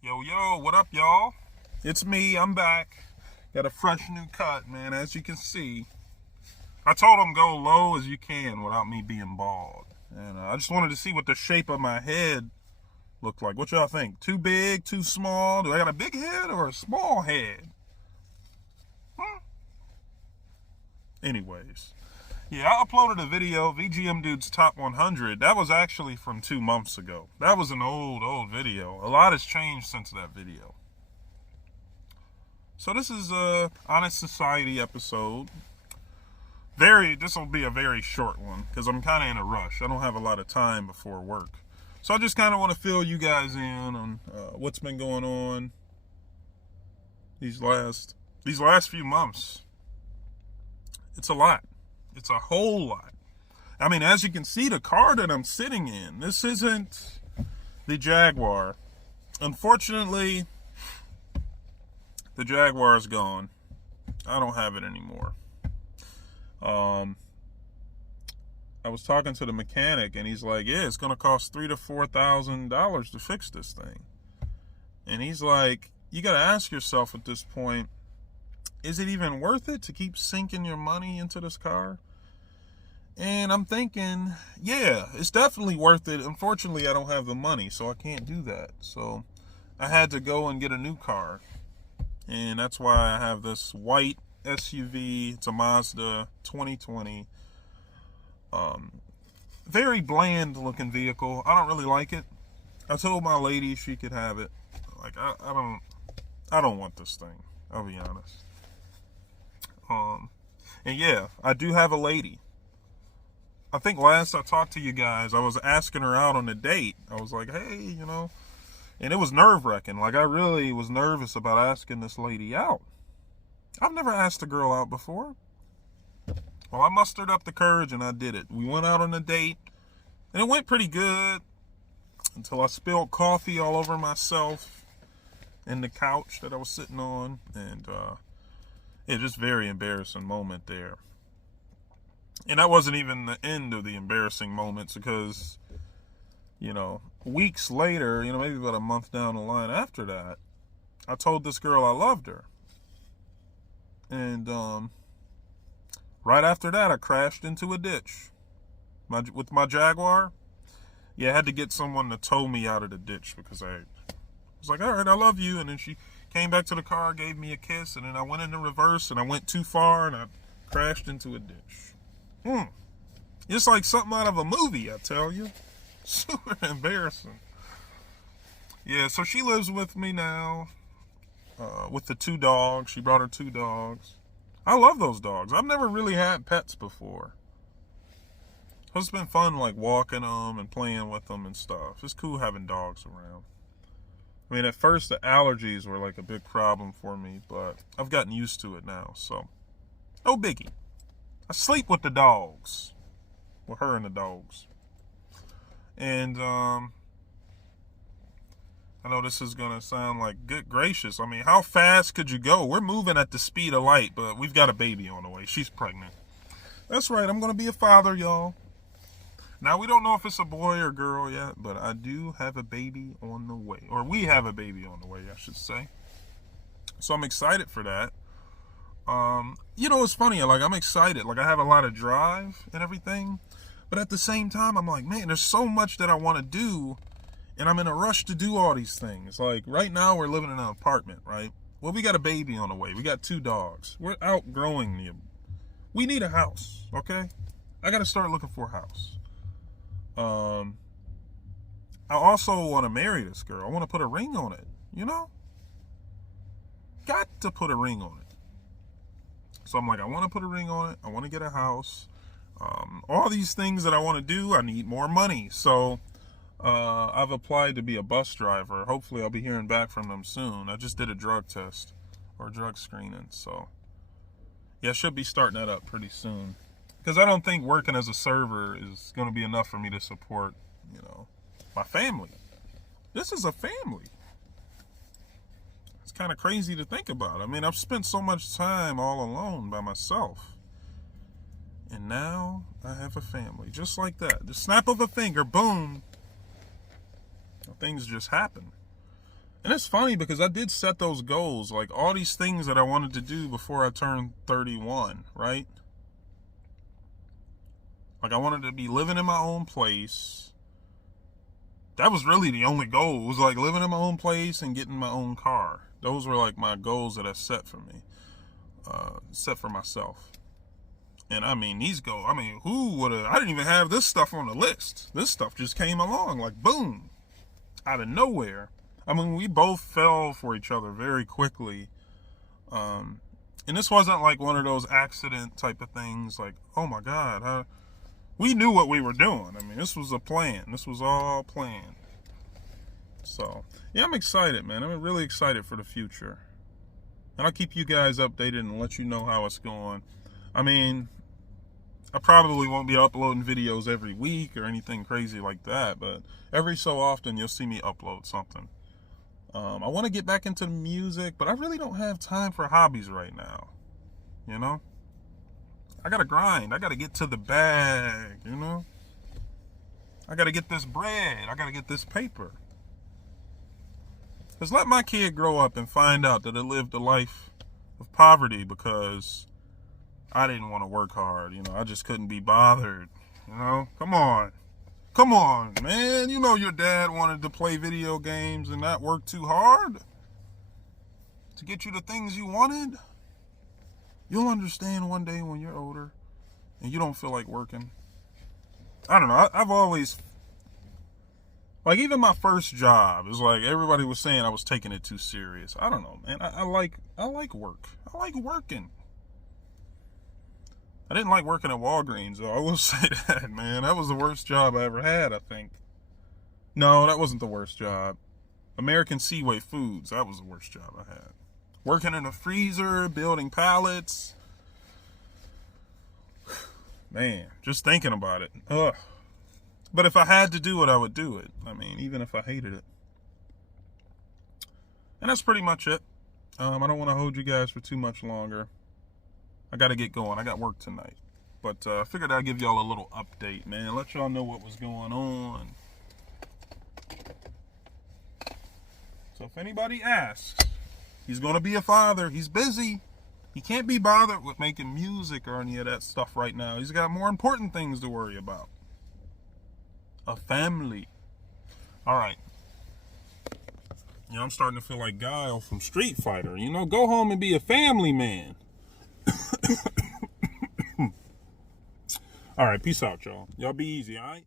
Yo, what up, y'all? It's me, I'm back. Got a fresh new cut, man, as you can see. I told them go low as you can without me being bald. And I just wanted to see what the shape of my head looked like. What y'all think? Too big, too small? Do I got a big head or a small head? Hmm? Anyways. Yeah, I uploaded a video, VGM Dude's Top 100. That was actually from 2 months ago. That was an old video. A lot has changed since that video. So this is a Honest Society episode. This will be a very short one because I'm kind of in a rush. I don't have a lot of time before work. So I just kind of want to fill you guys in on what's been going on these last few months. It's a lot. It's a whole lot. I mean, as you can see, the car that I'm sitting in, this isn't the Jaguar. Unfortunately, the Jaguar is gone. I don't have it anymore. I was talking to the mechanic, and he's like, "Yeah, it's gonna cost $3,000 to $4,000 to fix this thing." And he's like, "You gotta ask yourself at this point, is it even worth it to keep sinking your money into this car?" And I'm thinking, yeah, it's definitely worth it. Unfortunately, I don't have the money, so I can't do that. So I had to go and get a new car. And that's why I have this white SUV. It's a Mazda 2020. Very bland looking vehicle. I don't really like it. I told my lady she could have it. Like, I don't want this thing. I'll be honest. And yeah, I do have a lady. I think last I talked to you guys, I was asking her out on a date. I was like, hey, and it was nerve-wracking. Like, I really was nervous about asking this lady out. I've never asked a girl out before. Well, I mustered up the courage and I did it. We went out on a date, and it went pretty good until I spilled coffee all over myself in the couch that I was sitting on, and it just very embarrassing moment there. And that wasn't even the end of the embarrassing moments because, weeks later, maybe about a month down the line after that, I told this girl I loved her. And right after that, I crashed into a ditch with my Jaguar. Yeah, I had to get someone to tow me out of the ditch because I was like, all right, I love you. And then she came back to the car, gave me a kiss, and then I went into reverse, and I went too far, and I crashed into a ditch. It's like something out of a movie, I tell you. Super embarrassing. Yeah, so she lives with me now with the 2 dogs. She brought her 2 dogs. I love those dogs. I've never really had pets before. It's been fun, like, walking them and playing with them and stuff. It's cool having dogs around. I mean, at first, the allergies were, like, a big problem for me, but I've gotten used to it now, so no biggie. I sleep with the dogs. With her and the dogs. And, I know this is going to sound like good gracious. I mean, how fast could you go? We're moving at the speed of light, but we've got a baby on the way. She's pregnant. That's right. I'm going to be a father, y'all. Now, we don't know if it's a boy or girl yet, but I do have a baby on the way. Or we have a baby on the way, I should say. So I'm excited for that. It's funny. Like, I'm excited. Like, I have a lot of drive and everything. But at the same time, I'm like, man, there's so much that I want to do. And I'm in a rush to do all these things. Like, right now, we're living in an apartment, right? Well, we got a baby on the way. We got 2 dogs. We're outgrowing them. We need a house, okay? I got to start looking for a house. I also want to marry this girl. I want to put a ring on it, Got to put a ring on it. So I'm like, I want to put a ring on it. I want to get a house. All these things that I want to do, I need more money. So I've applied to be a bus driver. Hopefully I'll be hearing back from them soon. I just did a drug test or drug screening. So yeah, I should be starting that up pretty soon. Because I don't think working as a server is going to be enough for me to support, my family. This is a family. It's kind of crazy to think about. I mean, I've spent so much time all alone by myself. And now I have a family. Just like that. The snap of a finger, boom. Things just happen. And it's funny because I did set those goals, like all these things that I wanted to do before I turned 31, right? Like I wanted to be living in my own place. That was really the only goal. It was like living in my own place and getting my own car. Those were like my goals that I set for me, set for myself. And I mean, who would have, I didn't even have this stuff on the list. This stuff just came along like boom, out of nowhere. I mean, we both fell for each other very quickly. And this wasn't like one of those accident type of things like, oh my God, we knew what we were doing. I mean, this was a plan. This was all planned. So, yeah, I'm excited, man. I'm really excited for the future. And I'll keep you guys updated and let you know how it's going. I mean, I probably won't be uploading videos every week or anything crazy like that, but every so often you'll see me upload something. I want to get back into music, but I really don't have time for hobbies right now. You know? I gotta grind. I gotta get to the bag, you know? I gotta get this bread. I gotta get this paper. Because let my kid grow up and find out that it lived a life of poverty because I didn't want to work hard. You know, I just couldn't be bothered. You know? Come on. Come on, man. You know your dad wanted to play video games and not work too hard to get you the things you wanted. You'll understand one day when you're older and you don't feel like working. I don't know. I've always, like, even my first job is like everybody was saying I was taking it too serious. I don't know, man. I like work. I like working. I didn't like working at Walgreens, though. I will say that, man. That was the worst job I ever had, I think. No, that wasn't the worst job. American Seaway Foods. That was the worst job I had. Working in a freezer, building pallets. Man, just thinking about it. Ugh. But if I had to do it, I would do it. I mean, even if I hated it. And that's pretty much it. I don't want to hold you guys for too much longer. I got to get going. I got work tonight. But I figured I'd give y'all a little update, man. Let y'all know what was going on. So if anybody asks, he's going to be a father. He's busy. He can't be bothered with making music or any of that stuff right now. He's got more important things to worry about. A family. All right. You know, I'm starting to feel like Guile from Street Fighter. You know, go home and be a family man. All right, peace out, y'all. Y'all be easy, all right?